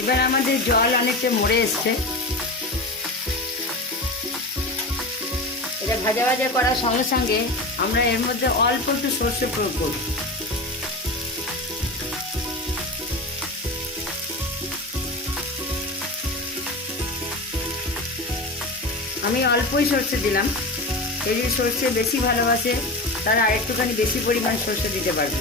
এবার আমাদের জল অনেকটা মরে এসছে। এটা ভাজা ভাজা করার সঙ্গে সঙ্গে আমরা এর মধ্যে অল্প একটু সর্ষে প্রয়োগ করব। আমি অল্পই সর্ষে দিলাম। কেউ যদি সর্ষে বেশি ভালোবাসে তারা আরেকটুখানি বেশি পরিমাণ সর্ষে দিতে পারবে।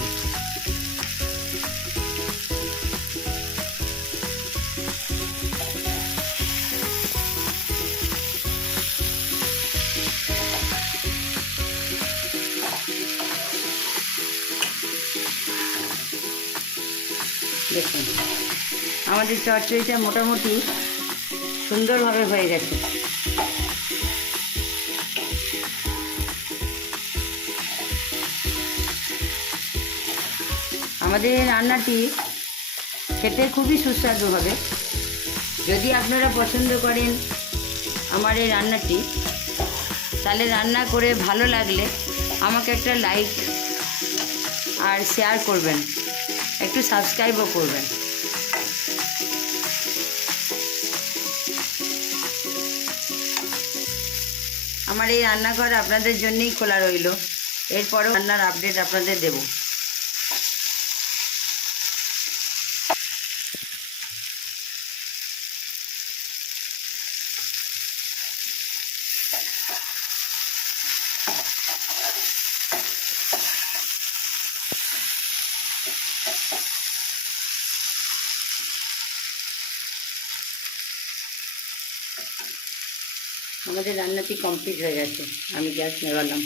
দেখুন আমাদের চচ্চড়িটা মোটামুটি সুন্দরভাবে হয়ে গেছে। আমাদের রান্নাটি খেতে খুবই সুস্বাদু হবে। যদি আপনারা পছন্দ করেন আমার এই রান্নাটি, তাহলে রান্না করে ভালো লাগলে আমাকে একটা লাইক আর শেয়ার করবেন, একটু সাবস্ক্রাইবও করবেন। আমার এই রান্নাঘর আপনাদের জন্যই খোলা রইল। এরপরেও রান্নার আপডেট আপনাদের দেব। আমাদের রান্নাটি কমপ্লিট হয়ে গেছে। আমি গ্যাস নেভালাম।